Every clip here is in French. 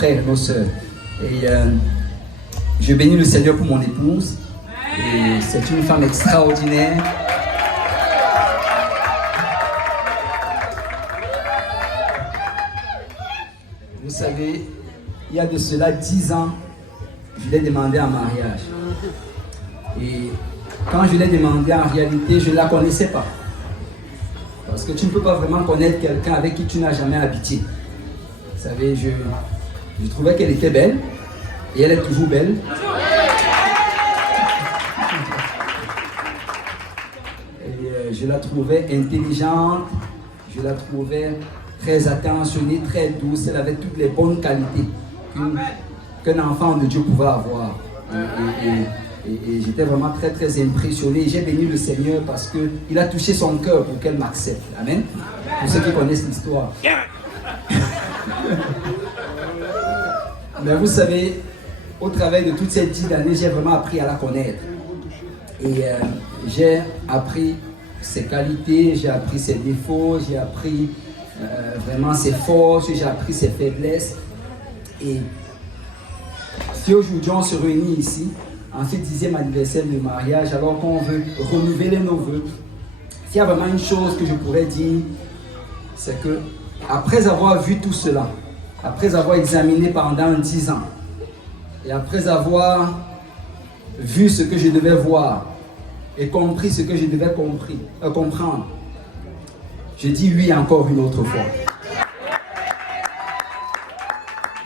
frères et nos sœurs. Et je bénis le Seigneur pour mon épouse. Et c'est une femme extraordinaire. Vous savez, il y a de cela 10 ans, je l'ai demandé en mariage. Et quand je l'ai demandé, en réalité, je ne la connaissais pas. Parce que tu ne peux pas vraiment connaître quelqu'un avec qui tu n'as jamais habité. Vous savez, je trouvais qu'elle était belle. Et elle est toujours belle. Et je la trouvais intelligente. Je la trouvais très attentionnée, très douce. Elle avait toutes les bonnes qualités qu'un enfant de Dieu pouvait avoir. Et j'étais vraiment très très impressionné. J'ai béni le Seigneur parce qu'il a touché son cœur pour qu'elle m'accepte. Amen. Pour ceux qui connaissent l'histoire. Mais vous savez, au travers de toutes ces 10 années, j'ai vraiment appris à la connaître. Et j'ai appris ses qualités, j'ai appris ses défauts, j'ai appris vraiment ses forces, j'ai appris ses faiblesses. Et si aujourd'hui on se réunit ici, en ce 10e anniversaire de mariage, alors qu'on veut renouveler nos vœux, s'il y a vraiment une chose que je pourrais dire, c'est que après avoir vu tout cela, après avoir examiné pendant 10 ans, et après avoir vu ce que je devais voir et compris ce que je devais comprendre, je dis oui encore une autre fois.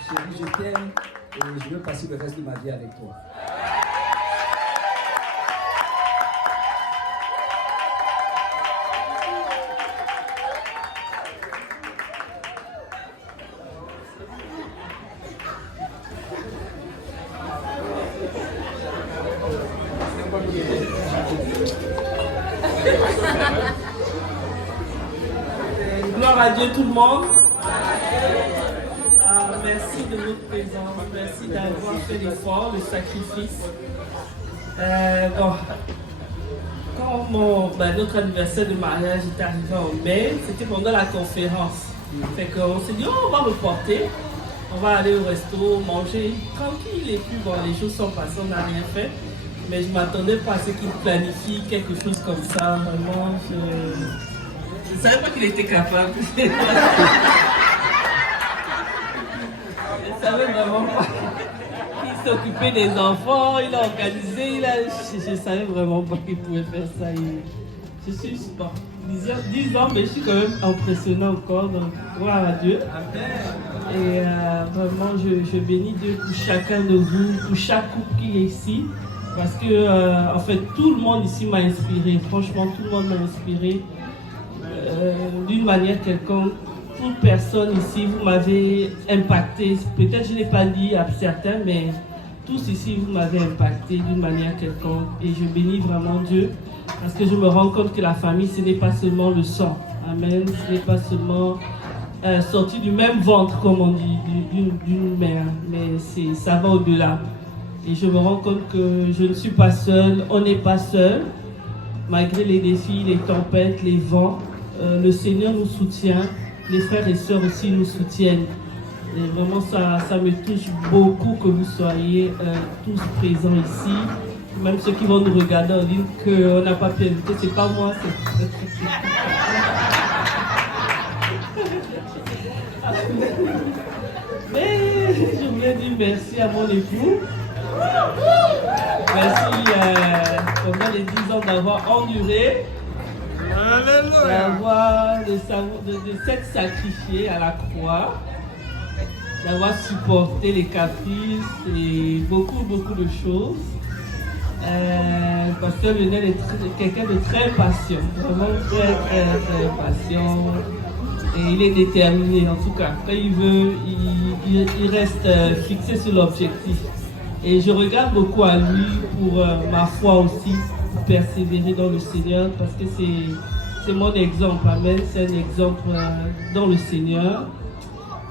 Chérie, je t'aime et je veux passer le reste de ma vie avec toi. Gloire à Dieu tout le monde. Merci de votre présence. Merci d'avoir fait l'effort, le sacrifice. Quand notre anniversaire de mariage est arrivé en mai, c'était pendant la conférence. Fait qu'on s'est dit, on va reporter. On va aller au resto, manger tranquille. Et puis les jours sont passés, on n'a rien fait. Mais je ne m'attendais pas à ce qu'il planifie quelque chose comme ça. Vraiment, je ne savais pas qu'il était capable. Je ne savais vraiment pas. Il s'occupait des enfants, il a organisé, je ne savais vraiment pas qu'il pouvait faire ça. Je suis, 10 ans, mais je suis quand même impressionnée encore. Donc, gloire à Dieu. Et vraiment, je bénis Dieu pour chacun de vous, pour chaque couple qui est ici. Parce que, en fait, tout le monde ici m'a inspiré. Franchement, tout le monde m'a inspiré d'une manière quelconque. Toute personne ici, vous m'avez impacté. Peut-être je n'ai pas dit à certains, mais tous ici, vous m'avez impacté d'une manière quelconque. Et je bénis vraiment Dieu. Parce que je me rends compte que la famille, ce n'est pas seulement le sang. Amen. Ce n'est pas seulement sorti du même ventre, comme on dit, d'une mère. Mais ça va au-delà. Et je me rends compte que je ne suis pas seule, on n'est pas seul, malgré les défis, les tempêtes, les vents. Le Seigneur nous soutient, les frères et sœurs aussi nous soutiennent. Et vraiment, ça me touche beaucoup que vous soyez tous présents ici. Même ceux qui vont nous regarder en ligne, qu'on n'a pas pu inviter, c'est pas moi, Mais je voulais dire merci à mon époux. Merci pendant les 10 ans d'avoir enduré, de s'être sacrifié à la croix, d'avoir supporté les caprices et beaucoup de choses. Pasteur Lionel est quelqu'un de très patient, vraiment très patient. Et il est déterminé en tout cas. Quand il veut, il reste fixé sur l'objectif. Et je regarde beaucoup à lui pour ma foi aussi, pour persévérer dans le Seigneur, parce que c'est mon exemple. Amen. C'est un exemple dans le Seigneur.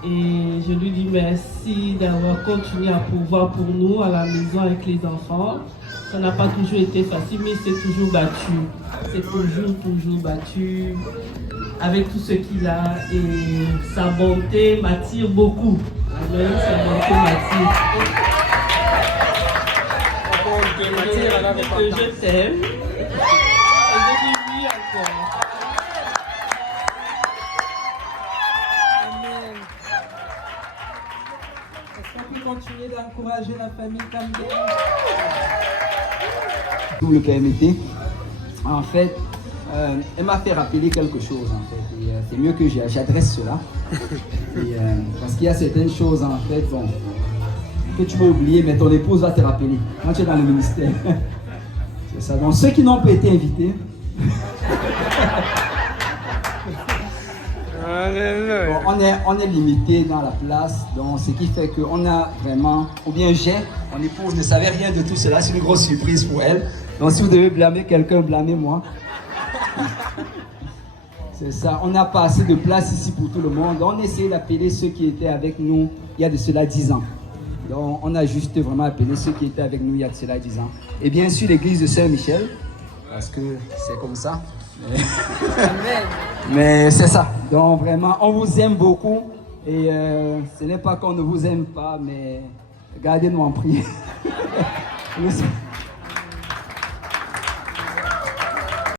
Et je lui dis merci d'avoir continué à pourvoir pour nous à la maison avec les enfants. Ça n'a pas toujours été facile, mais c'est toujours battu. C'est toujours battu avec tout ce qu'il a. Et sa bonté m'attire beaucoup. Aloïs Sabanto Mathilde. Que je t'aime. Et que tu vis encore. Amen. Est-ce qu'on peut continuer d'encourager la famille Camden? Tout le KMT, en fait, elle m'a fait rappeler quelque chose en fait. Et, c'est mieux que j'adresse cela. Et, parce qu'il y a certaines choses en fait bon, que tu peux oublier, mais ton épouse va te rappeler quand tu es dans le ministère. C'est ça. Donc ceux qui n'ont pas été invités. Bon, on est limité dans la place, donc ce qui fait qu'on a vraiment, ou bien mon épouse ne savait rien de tout cela, c'est une grosse surprise pour elle. Donc si vous devez blâmer quelqu'un, blâmez-moi. C'est ça, on n'a pas assez de place ici pour tout le monde. On a essayé d'appeler ceux qui étaient avec nous il y a de cela 10 ans. Donc on a juste vraiment appelé ceux qui étaient avec nous il y a de cela 10 ans. Et bien sûr l'église de Saint-Michel, parce que c'est comme ça. Mais c'est ça. Donc vraiment, on vous aime beaucoup. Et ce n'est pas qu'on ne vous aime pas, mais gardez-nous en prière.